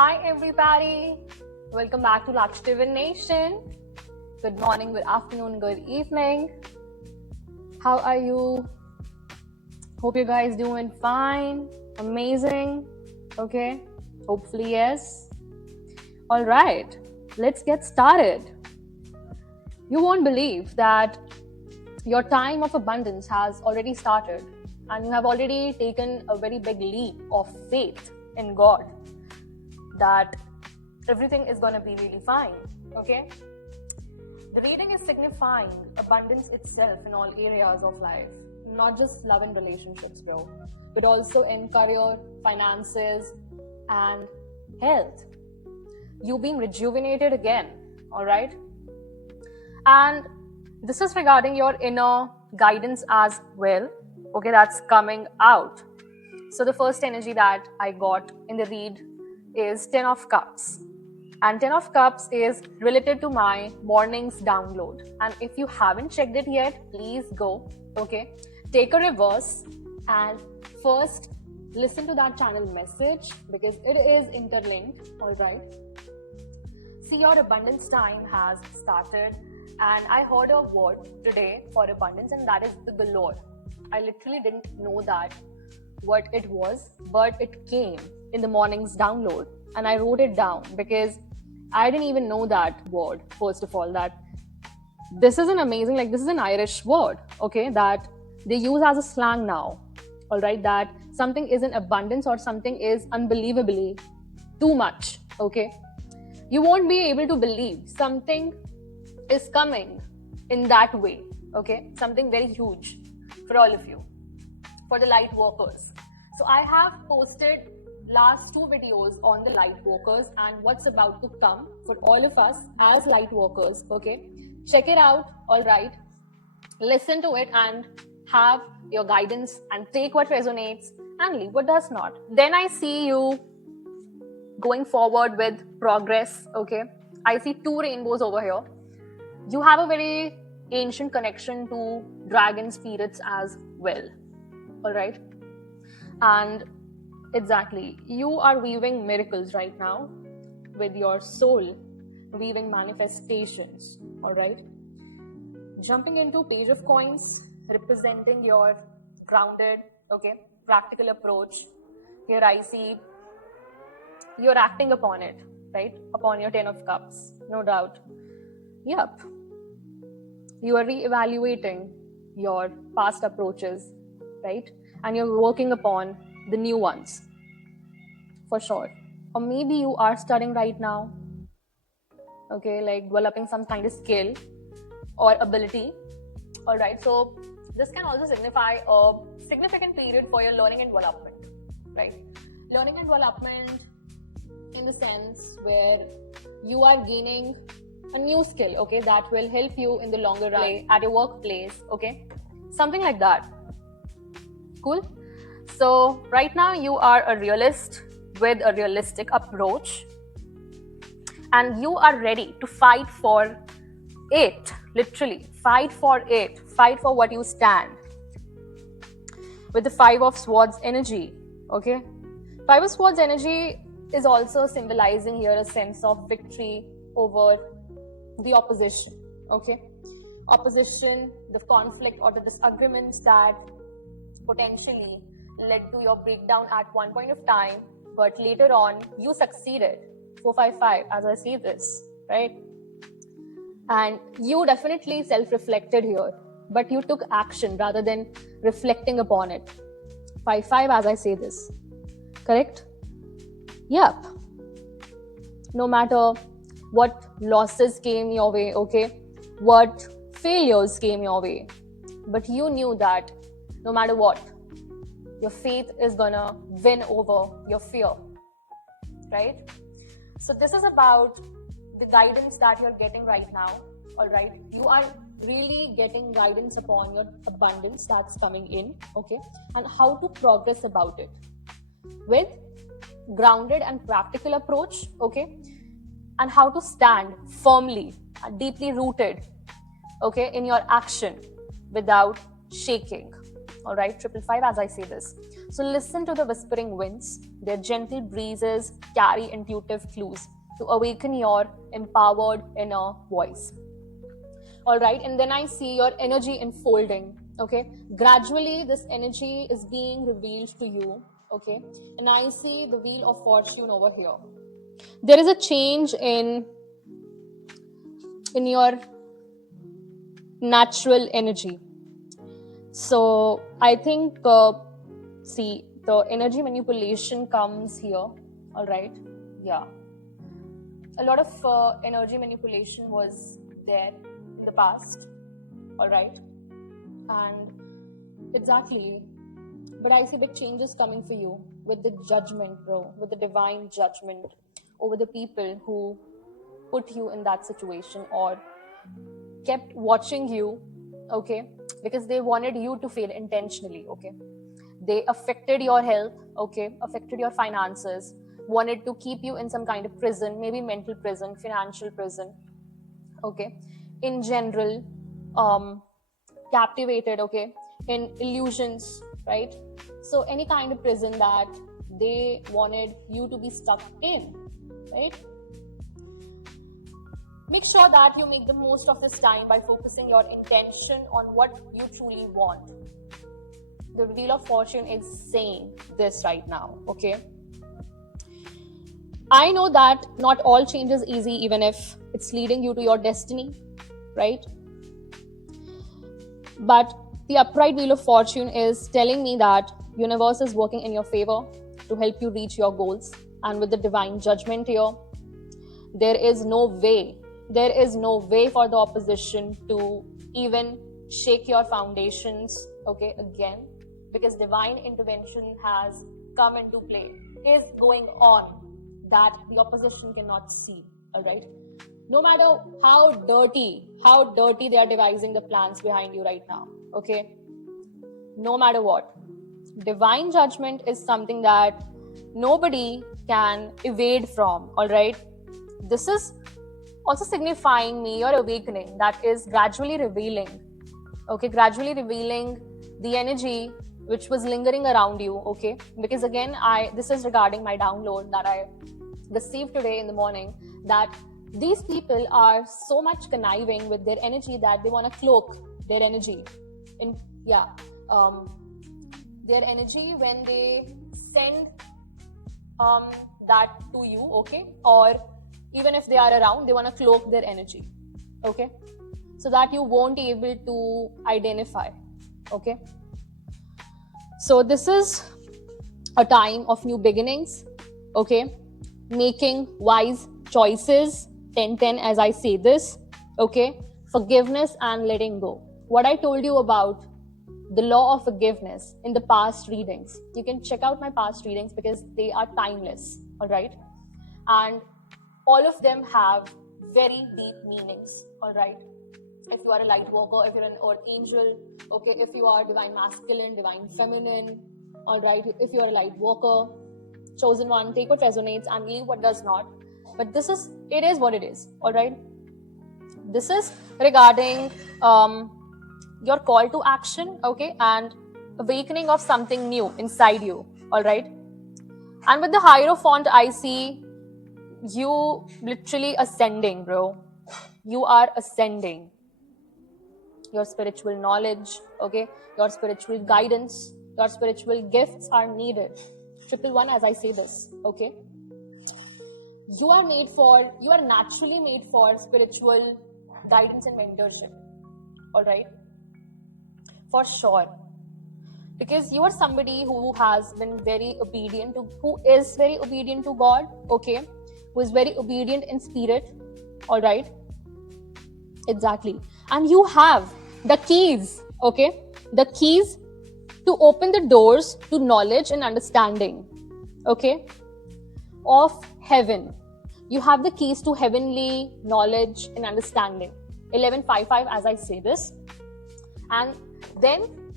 Hi everybody, welcome back to Lakshya Nation. Good morning, good afternoon, good evening. How are you? Hope you guys doing fine, amazing. Okay, hopefully yes. All right, let's get started. You won't believe that your time of abundance has already started and you have already taken a very big leap of faith in God that everything is going to be really fine. Okay, the reading is signifying abundance itself in all areas of life, not just love and relationships, bro, but also in career, finances, and health. You being rejuvenated again, all right? And this is regarding your inner guidance as well. Okay, that's coming out. So the first energy that I got in the read is 10 of Cups. And 10 of Cups is related to my morning's download. And if you haven't checked it yet, please go. Okay, take a reverse and first listen to that channel message because it is interlinked. All right. See, your abundance time has started, and I heard a word today for abundance, and that is the galore. I literally didn't know that what it was, but it came in the morning's download, and I wrote it down because I didn't even know that word. First of all, that this is an amazing, like this is an Irish word, okay, that they use as a slang now. All right, that something is in abundance or something is unbelievably too much. Okay, you won't be able to believe something is coming in that way. Okay, something very huge for all of you, for the light workers. So I have posted last 2 videos on the light workers and what's about to come for all of us as light workers. Okay, check it out. All right, listen to it and have your guidance and take what resonates and leave what does not. Then I see you going forward with progress. Okay, I see 2 rainbows over here. You have a very ancient connection to dragon spirits as well. All right, and exactly, you are weaving miracles right now with your soul, weaving manifestations. All right, jumping into Page of Coins, representing your grounded, okay, practical approach. Here I see you're acting upon it, right, upon your 10 of Cups, no doubt. Yep, you are re-evaluating your past approaches, right, and you're working upon the new ones for sure. Or maybe you are studying right now, okay, like developing some kind of skill or ability. All right, so this can also signify a significant period for your learning and development, right? Learning and development in the sense where you are gaining a new skill, okay, that will help you in the longer run at your workplace, okay, something like that. Cool. So right now you are a realist with a realistic approach and you are ready to fight for it. Literally fight for it, fight for what you stand with the 5 of Swords energy. Okay, 5 of Swords energy is also symbolizing here a sense of victory over the opposition. Okay, opposition, the conflict or the disagreements that potentially led to your breakdown at one point of time, but later on you succeeded. 455 as I see this, right? And you definitely self-reflected here, but you took action rather than reflecting upon it. 5-5 as I say this, correct? Yep. No matter what losses came your way, okay, what failures came your way, but you knew that no matter what, your faith is gonna win over your fear, right? So this is about the guidance that you're getting right now. All right, you are really getting guidance upon your abundance that's coming in, okay, and how to progress about it with grounded and practical approach, okay, and how to stand firmly and deeply rooted, okay, in your action without shaking. All right, 555 as I say this. So listen to the whispering winds. Their gentle breezes carry intuitive clues to awaken your empowered inner voice. All right, and then I see your energy unfolding. Okay, gradually this energy is being revealed to you. Okay, and I see the wheel of fortune over here. There is a change in your natural energy. So I think see, the energy manipulation comes here. All right, yeah, a lot of energy manipulation was there in the past. All right, and exactly, but I see big changes coming for you with the judgment, bro, with the divine judgment over the people who put you in that situation or kept watching you. Okay, because they wanted you to fail intentionally. Okay, they affected your health. Okay, affected your finances, wanted to keep you in some kind of prison, maybe mental prison, financial prison. Okay, in general, captivated. Okay, in illusions, right? So any kind of prison that they wanted you to be stuck in, right? Make sure that you make the most of this time by focusing your intention on what you truly want. The Wheel of Fortune is saying this right now, okay? I know that not all change is easy, even if it's leading you to your destiny, right? But the upright Wheel of Fortune is telling me that universe is working in your favor to help you reach your goals. And with the divine judgment here, there is no way for the opposition to even shake your foundations, okay, again, because divine intervention has come into play, is going on, that the opposition cannot see. All right, no matter how dirty they are devising the plans behind you right now. Okay, no matter what, divine judgment is something that nobody can evade from. All right, this is also signifying me your awakening that is gradually revealing the energy which was lingering around you. Okay, because again, this is regarding my download that I received today in the morning, that these people are so much conniving with their energy that they want to cloak their energy in their energy when they send that to you. Okay, or even if they are around, they want to cloak their energy. Okay, so that you won't be able to identify. Okay, so this is a time of new beginnings. Okay, making wise choices, 10-10 as I say this. Okay, forgiveness and letting go. What I told you about the law of forgiveness in the past readings, you can check out my past readings because they are timeless. All right, and all of them have very deep meanings. All right, if you are a light worker, if you're an earth angel, okay, if you are divine masculine, divine feminine, all right, if you're a light worker, chosen one, take what resonates and leave what does not. But it is what it is. All right, this is regarding your call to action, okay, and awakening of something new inside you. All right, and with the Hierophant, I see you literally ascending, bro. You are ascending. Your spiritual knowledge, okay, your spiritual guidance, your spiritual gifts are needed. 111 as I say this. Okay, you are naturally made for spiritual guidance and mentorship. All right, for sure, because you are somebody who has been who is very obedient to God. Okay, who is very obedient in spirit. All right, exactly, and you have the keys. Okay, the keys to open the doors to knowledge and understanding. Okay, of heaven. You have the keys to heavenly knowledge and understanding. 1155 as I say this. And then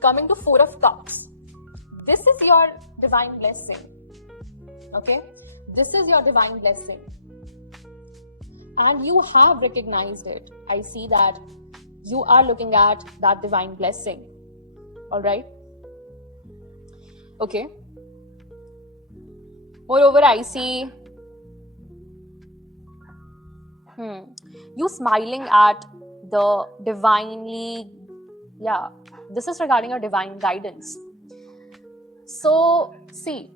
coming to 4 of Cups. This is your divine blessing. Okay, this is your divine blessing. And you have recognized it. I see that you are looking at that divine blessing. All right. Okay. Moreover, I see you smiling at the divinely, yeah, this is regarding your divine guidance. So, see,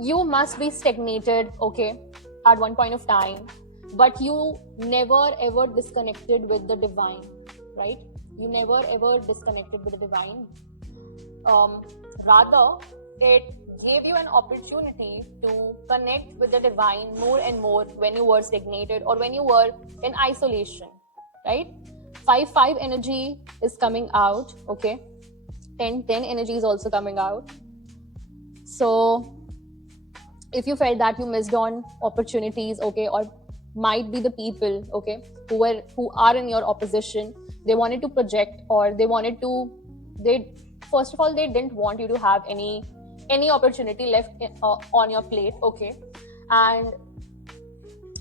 you must be stagnated, okay, at one point of time, but you never ever disconnected with the divine, right? You never ever disconnected with the divine. Rather, it gave you an opportunity to connect with the divine more and more when you were stagnated or when you were in isolation, right? 5-5 energy is coming out, okay? 10-10 energy is also coming out. So if you felt that you missed on opportunities, okay, or might be the people, okay, who are in your opposition, they wanted to project, or they first of all, they didn't want you to have any opportunity left on your plate, okay. And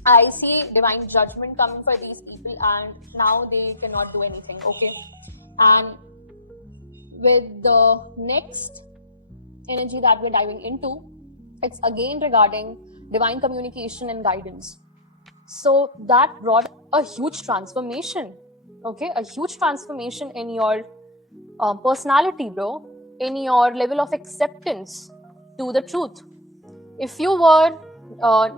I see divine judgment coming for these people, and now they cannot do anything, okay. And with the next energy that we're diving into, it's again regarding divine communication and guidance. So that brought a huge transformation, okay, a huge transformation in your personality, bro, in your level of acceptance to the truth. If you were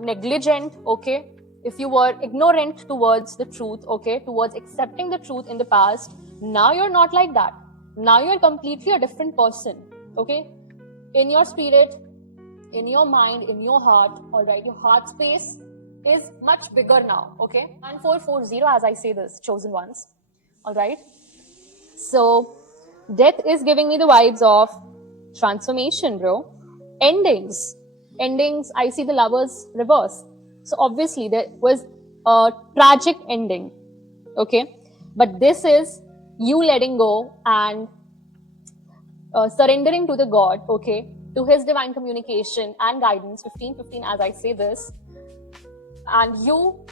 negligent, okay, if you were ignorant towards the truth, okay, towards accepting the truth in the past, now you're not like that. Now you're completely a different person, okay, in your spirit, in your mind, in your heart, all right. Your heart space is much bigger now, okay. 1440, as I say this, chosen ones, all right. So death is giving me the vibes of transformation, bro. Endings. I see the lovers reverse. So obviously there was a tragic ending, okay. But this is you letting go and surrendering to the God, okay, to his divine communication and guidance, 15-15 as I say this, and you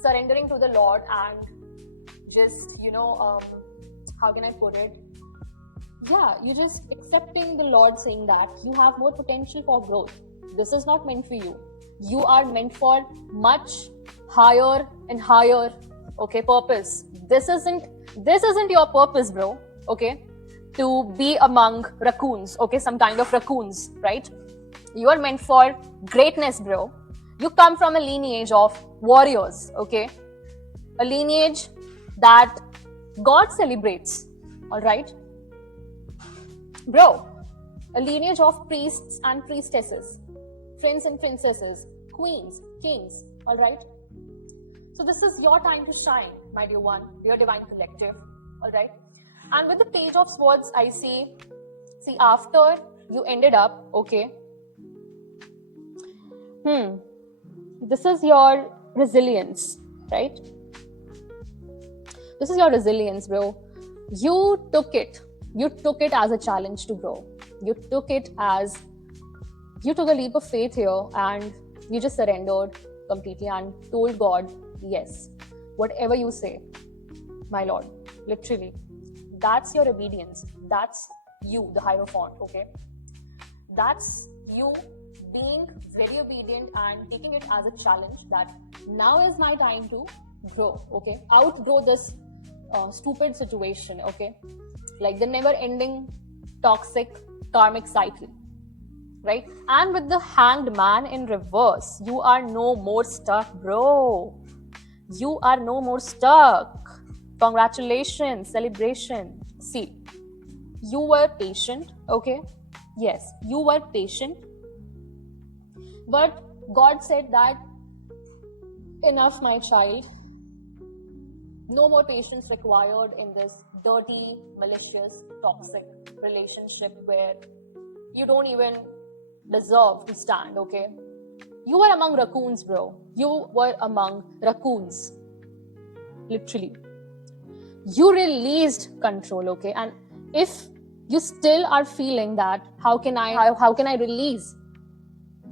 surrendering to the Lord and just, how can I put it? Yeah, you just accepting the Lord saying that you have more potential for growth. This is not meant for you. You are meant for much higher and higher, okay, purpose. This isn't your purpose, bro, okay, to be among raccoons, okay, some kind of raccoons, right? You are meant for greatness, bro. You come from a lineage of warriors, okay, a lineage that God celebrates, all right, bro, a lineage of priests and priestesses, prince and princesses, queens, kings, all right. So this is your time to shine, my dear one, dear divine collective, all right. And with the page of swords, I see after you ended up, okay, this is your resilience, right? This is your resilience, bro. You took it as a challenge to grow. You took a leap of faith here, and you just surrendered completely and told God, yes, whatever you say, my Lord, literally. That's your obedience. That's you, the Hierophant, okay? That's you being very obedient and taking it as a challenge that now is my time to grow, okay? Outgrow this stupid situation, okay? Like the never-ending toxic karmic cycle, right? And with the Hanged Man in reverse, you are no more stuck, bro. You are no more stuck. Congratulations, celebration. See, you were patient, okay? Yes, you were patient. But God said that, enough, my child. No more patience required in this dirty, malicious, toxic relationship where you don't even deserve to stand, okay? You were among raccoons, bro. You were among raccoons. Literally. You released control, okay? And if you still are feeling that, how can I release?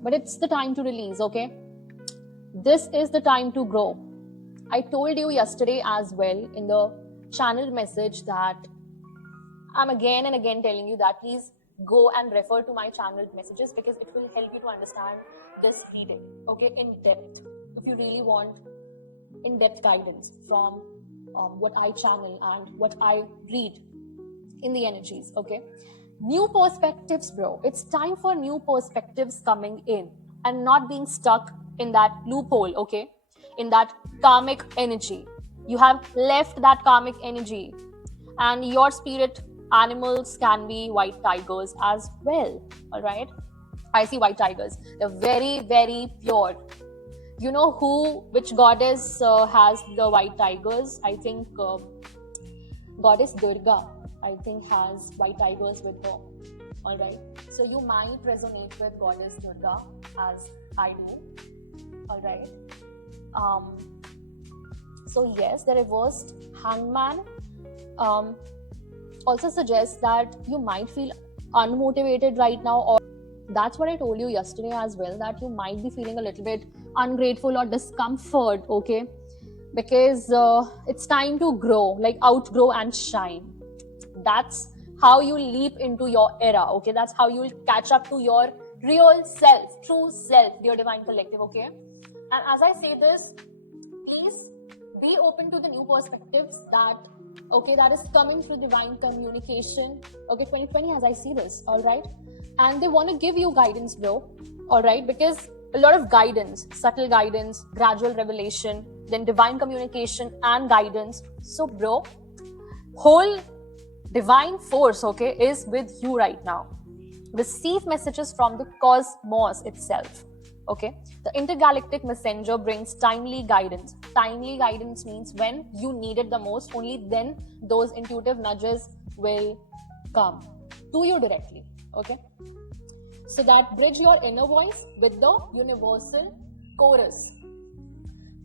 But it's the time to release, okay? This is the time to grow. I told you yesterday as well in the channel message that I'm again and again telling you that please go and refer to my channeled messages, because it will help you to understand this reading, okay, in depth. If you really want in-depth guidance from what I channel and what I read in the energies, okay? New perspectives, bro. It's time for new perspectives coming in and not being stuck in that loophole, okay? In that karmic energy. You have left that karmic energy, and your spirit animals can be white tigers as well, all right? I see white tigers. They're very, very pure. You know which goddess has the white tigers? I think goddess Durga, I think, has white tigers with her. All right. So you might resonate with goddess Durga as I do. All right. So yes, the reversed hangman also suggests that you might feel unmotivated right now, or that's what I told you yesterday as well, that you might be feeling a little bit ungrateful or discomfort, okay? Because it's time to grow, like outgrow and shine. That's how you leap into your era, okay? That's how you'll catch up to your real self, true self, dear Divine Collective, okay? And as I say this, please be open to the new perspectives that, okay, that is coming through divine communication, okay, 2020 as I see this, all right? And they want to give you guidance, bro, all right? Because a lot of guidance, subtle guidance, gradual revelation, then divine communication and guidance. So, bro, whole divine force, okay, is with you right now. Receive messages from the cosmos itself, okay? The intergalactic messenger brings timely guidance. Timely guidance means when you need it the most, only then those intuitive nudges will come to you directly, okay? So that bridge your inner voice with the universal chorus.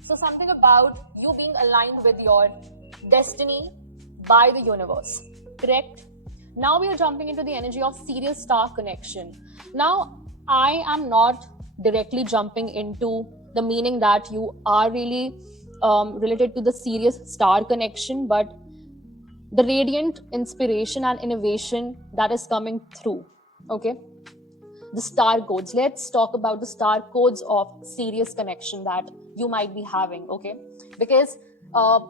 So something about you being aligned with your destiny by the universe, correct? Now we are jumping into the energy of Sirius star connection. Now, I am not directly jumping into the meaning that you are really related to the Sirius star connection, but the radiant inspiration and innovation that is coming through, okay? The star codes. Let's talk about the star codes of Sirius connection that you might be having, okay? Because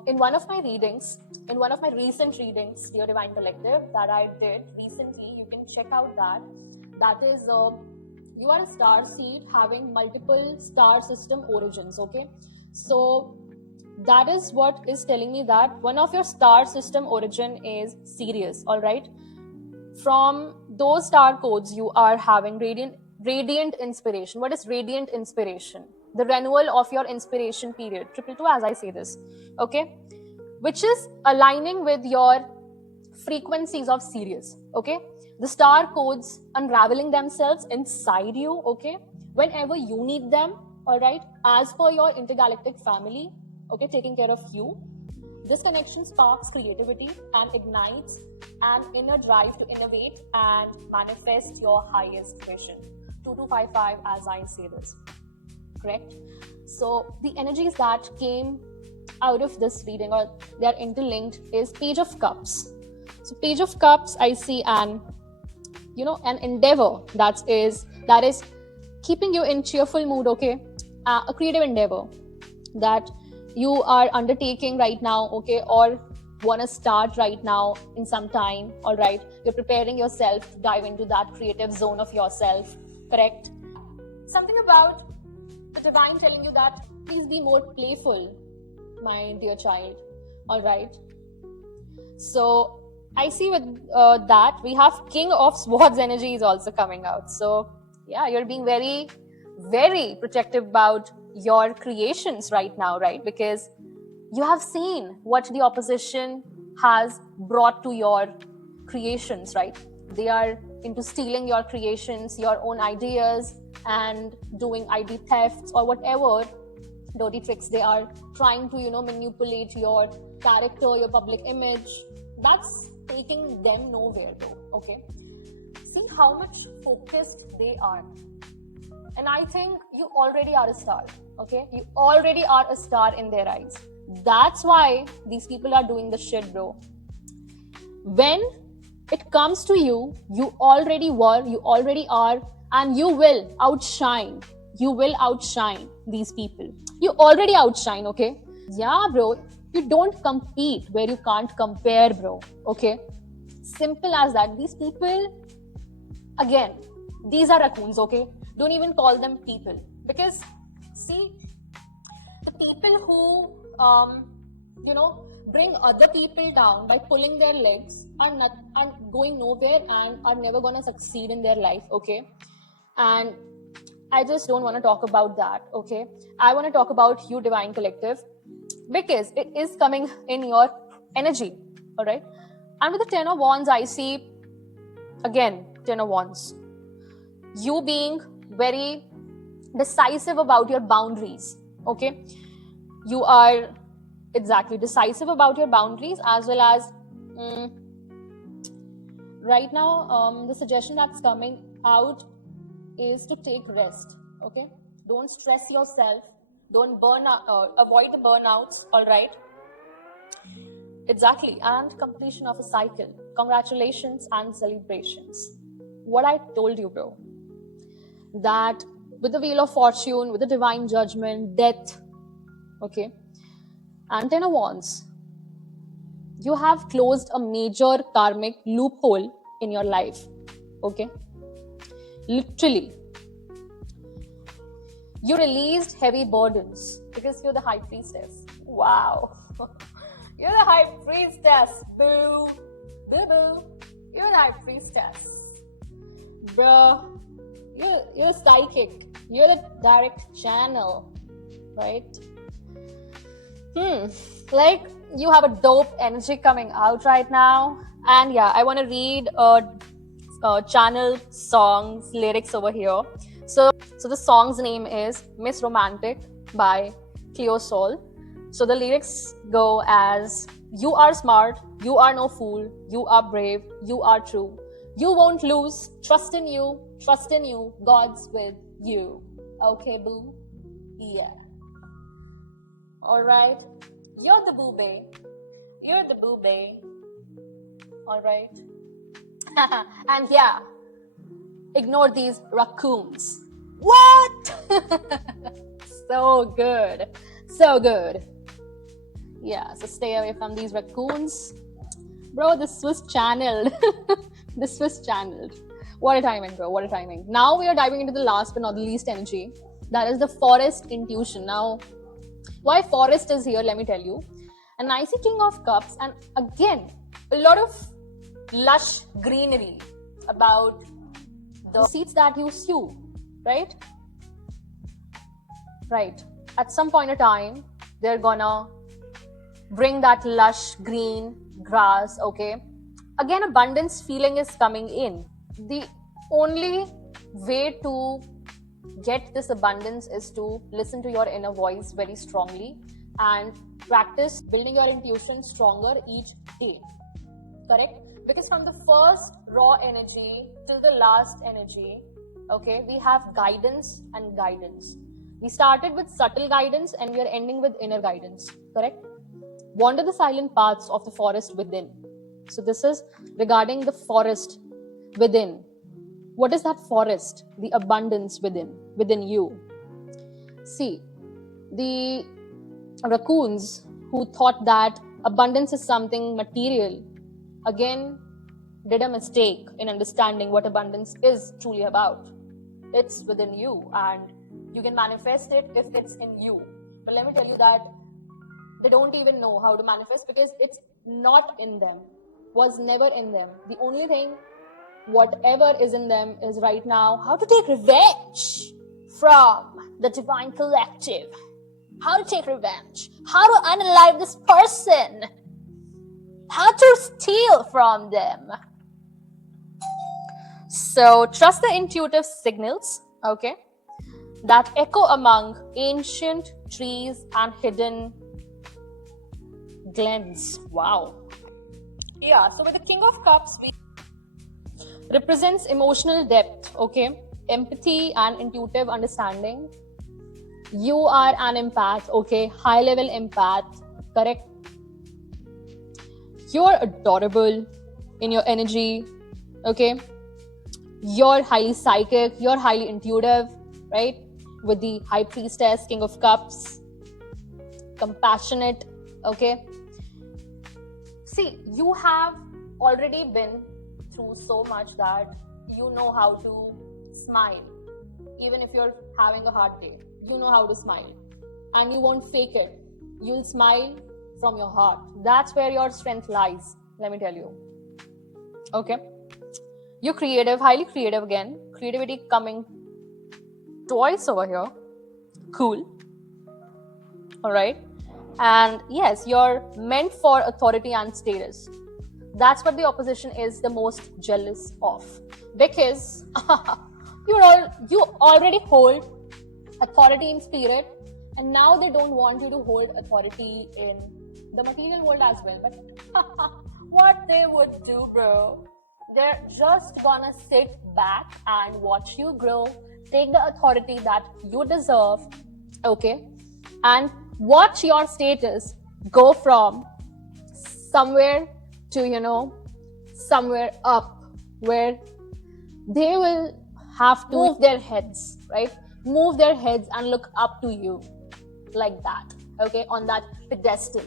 in one of my readings, in one of my recent readings, Dear Divine Collective, that I did recently, you can check out that. That is, you are a star seed having multiple star system origins, okay? So that is what is telling me that one of your star system origin is Sirius, all right? From those star codes, you are having radiant inspiration. What is radiant inspiration? The renewal of your inspiration period, 222 as I say this, okay? Which is aligning with your frequencies of Sirius, okay? The star codes unraveling themselves inside you, okay? Whenever you need them, all right? As per your intergalactic family, okay, taking care of you. This connection sparks creativity and ignites an inner drive to innovate and manifest your highest vision. 2255 as I say this, correct? So the energies that came out of this reading, or they are interlinked, is Page of Cups. So Page of Cups, I see an endeavor that is keeping you in cheerful mood, okay? A creative endeavor that you are undertaking right now, okay, or want to start right now in some time, all right? You're preparing yourself to dive into that creative zone of yourself, correct? Something about the divine telling you that please be more playful, my dear child, all right? So I see with that we have King of Swords energy is also coming out. So yeah, you're being very, very protective about your creations right now, right? Because you have seen what the opposition has brought to your creations, right? They are into stealing your creations, your own ideas, and doing ID thefts or whatever dirty tricks they are trying to, manipulate your character, your public image. That's taking them nowhere though, okay? See how much focused they are. And I think you already are a star, okay? You already are a star in their eyes. That's why these people are doing the shit, bro. When It comes to you. You already were, you already are, and you will outshine. You will outshine these people. You already outshine, okay? Yeah, bro. You don't compete where you can't compare, bro. Okay? Simple as that. These people, again, these are raccoons, okay? Don't even call them people. Because, see, the people who, bring other people down by pulling their legs are going nowhere and are never going to succeed in their life, okay? And I just don't want to talk about that, okay? I want to talk about you, Divine Collective, because it is coming in your energy, all right? And with the Ten of Wands, I see, again, Ten of Wands, you being very decisive about your boundaries, okay? You are exactly decisive about your boundaries, as well as right now, the suggestion that's coming out is to take rest, okay? Don't stress yourself. Don't burn out, avoid the burnouts, all right? Exactly, and completion of a cycle. Congratulations and celebrations. What I told you, bro, that with the Wheel of Fortune, with the Divine Judgment, death, okay, and Ten of Wands, you have closed a major karmic loophole in your life, okay? Literally. You released heavy burdens because you're the High Priestess. Wow. You're the High Priestess, boo. Boo boo. You're the High Priestess. Bro, you're psychic. You're the direct channel, right? Like, you have a dope energy coming out right now. And yeah, I want to read channel songs, lyrics over here. So the song's name is Miss Romantic by Cleo Sol. So the lyrics go as, you are smart, you are no fool, you are brave, you are true. You won't lose, trust in you, God's with you. Okay, boo? Yeah. Alright. You're the boo bae. You're the boo bae. Alright. And yeah, ignore these raccoons. What? So good. So good. Yeah, so stay away from these raccoons. Bro, this was channeled. This was channeled. What a timing, bro. What a timing. Now we are diving into the last but not the least energy. That is the forest intuition. Now, why forest is here, let me tell you. And I see King of Cups, and again, a lot of lush greenery about the seeds that you sow, right? Right. At some point in time, they're gonna bring that lush green grass, okay? Again, abundance feeling is coming in. The only way to get this abundance is to listen to your inner voice very strongly and practice building your intuition stronger each day. Correct? Because from the first raw energy till the last energy, okay, we have guidance and guidance. We started with subtle guidance and we are ending with inner guidance. Correct? Wander the silent paths of the forest within. So this is regarding the forest within. What is that forest? The abundance within you. See, the raccoons who thought that abundance is something material, again, did a mistake in understanding what abundance is truly about. It's within you and you can manifest it if it's in you. But let me tell you that they don't even know how to manifest because it's not in them, was never in them. The only thing, whatever is in them is right now how to take revenge from the Divine Collective. How to take revenge. How to unalive this person. How to steal from them. So trust the intuitive signals, okay, that echo among ancient trees and hidden glens. Wow. Yeah, so with the King of Cups, we represents emotional depth, okay, empathy and intuitive understanding. You are an empath, okay, high level empath, correct? You're adorable, in your energy, okay? You're highly psychic, you're highly intuitive, right? With the High Priestess, King of Cups, compassionate, okay? See, you have already been through so much that you know how to smile. Even if you're having a hard day, you know how to smile. And you won't fake it. You'll smile from your heart. That's where your strength lies, let me tell you. Okay? You're creative, highly creative again. Creativity coming twice over here. Cool. Alright? And yes, you're meant for authority and status. That's what the opposition is the most jealous of. Because you already hold authority in spirit, and now they don't want you to hold authority in the material world as well. But what they would do, bro, they're just gonna sit back and watch you grow, take the authority that you deserve, okay, and watch your status go from somewhere to somewhere up, where they will have to move their heads, right? Move their heads and look up to you like that, okay, on that pedestal,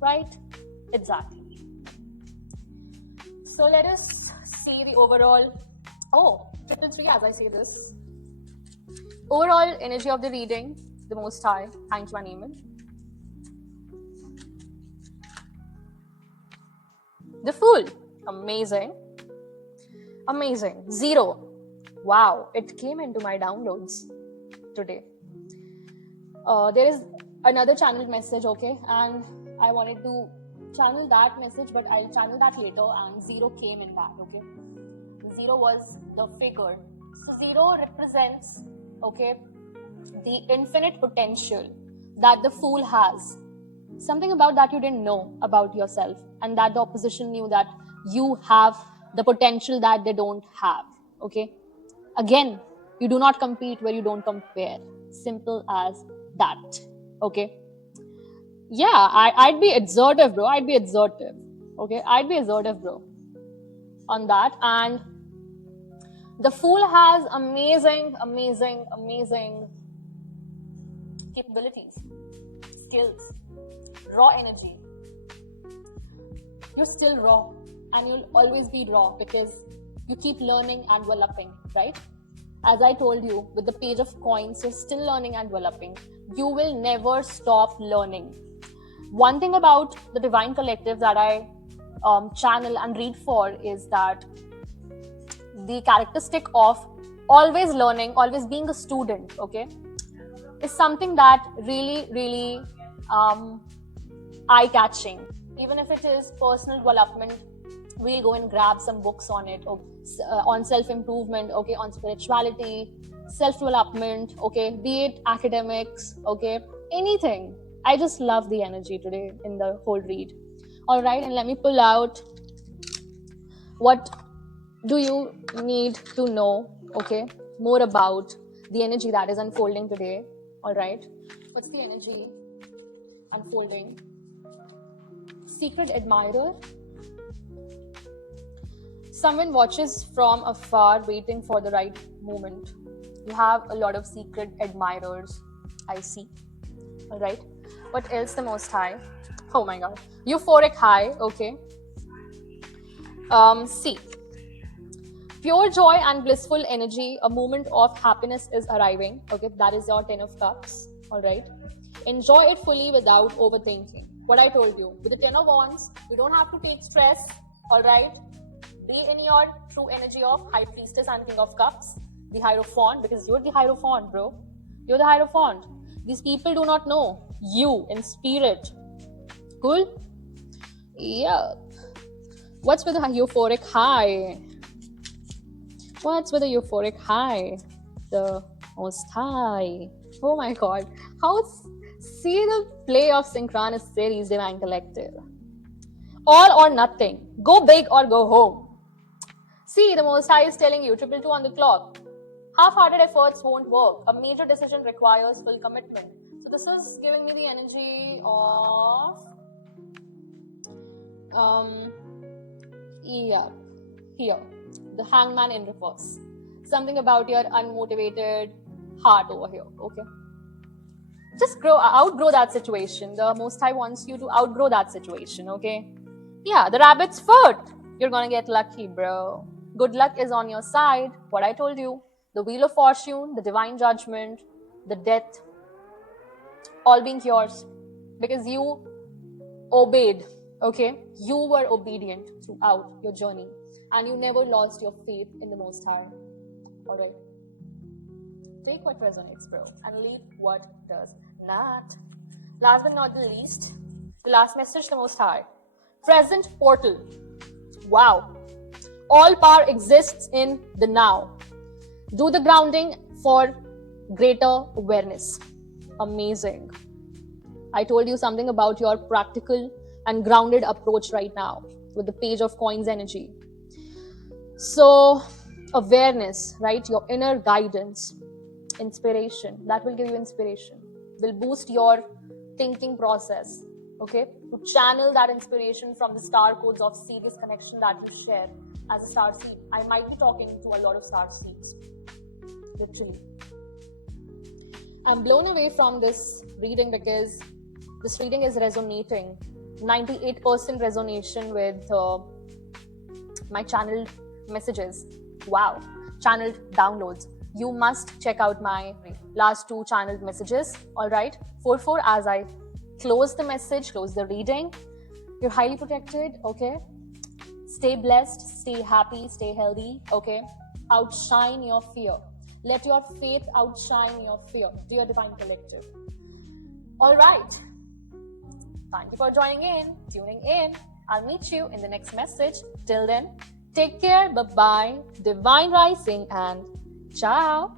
right? Exactly. So let us see the overall, triple three, as I say this. Overall energy of the reading, the Most High, thank you, Animal. The Fool, amazing. Amazing. 0. Wow, it came into my downloads today. There is another channeled message, okay, and I wanted to channel that message, but I'll channel that later, and 0 came in that, okay. 0 was the figure. So 0 represents, okay, the infinite potential that the Fool has. Something about that you didn't know about yourself, and that the opposition knew that you have the potential that they don't have, okay? Again, you do not compete where you don't compare. Simple as that, okay? Yeah, I'd be assertive, bro. I'd be assertive, okay? I'd be assertive, bro, on that. And the Fool has amazing capabilities, skills, raw energy. You're still raw, and you'll always be raw because you keep learning and developing, right? As I told you, with the Page of Coins, you're still learning and developing. You will never stop learning. One thing about the Divine Collective that I channel and read for is that the characteristic of always learning, always being a student, okay, is something that really eye-catching. Even if it is personal development, we'll go and grab some books on it, on self-improvement, okay, on spirituality, self-development, okay, be it academics, okay, anything. I just love the energy today in the whole read. All right, and let me pull out what do you need to know, okay, more about the energy that is unfolding today. All right, what's the energy unfolding? Secret admirer. Someone watches from afar, waiting for the right moment. You have a lot of secret admirers, I see. All right, what else? The Most High. Oh my God, euphoric high, okay. See, pure joy and blissful energy, a moment of happiness is arriving, okay. That is your 10 of Cups. All right, enjoy it fully without overthinking. What I told you, with the 10 of Wands, you don't have to take stress. All right, be in your true energy of High Priestess and King of Cups, the Hierophant, because you're the Hierophant, bro. You're the Hierophant. These people do not know you in spirit. Cool? Yeah. What's with the euphoric high? What's with the euphoric high? The Most High. Oh my God. See the play of synchronicities, Divine Collective. All or nothing. Go big or go home. See, the Most High is telling you, 222 on the clock. Half-hearted efforts won't work. A major decision requires full commitment. So this is giving me the energy of Yeah, here, the hangman in reverse. Something about your unmotivated heart over here, okay? Just outgrow that situation. The Most High wants you to outgrow that situation, okay? Yeah, the rabbit's foot. You're gonna get lucky, bro. Good luck is on your side. What I told you. The wheel of fortune, the divine judgment, the death, all being yours. Because you obeyed, okay? You were obedient throughout your journey. And you never lost your faith in the Most High. Alright? Take what resonates, bro, and leave what does not. Last but not the least, the last message, the Most High. Present portal. Wow. All power exists in the now. Do the grounding for greater awareness. Amazing. I told you something about your practical and grounded approach right now with the Page of Coins energy. So, awareness, right? Your inner guidance, inspiration, that will give you inspiration, will boost your thinking process, okay? To channel that inspiration from the star codes of serious connection that you share as a star seed. I might be talking to a lot of star seeds, literally. I'm blown away from this reading because this reading is resonating. 98% resonation with my channeled messages. Wow. Channeled downloads. You must check out my last 2 channeled messages. All right. 4 as I close the message, close the reading. You're highly protected. Okay. Stay blessed. Stay happy. Stay healthy. Okay. Outshine your fear. Let your faith outshine your fear. Dear Divine Collective. All right. Thank you for joining in, tuning in. I'll meet you in the next message. Till then, take care. Bye-bye. Divine Rising and ciao.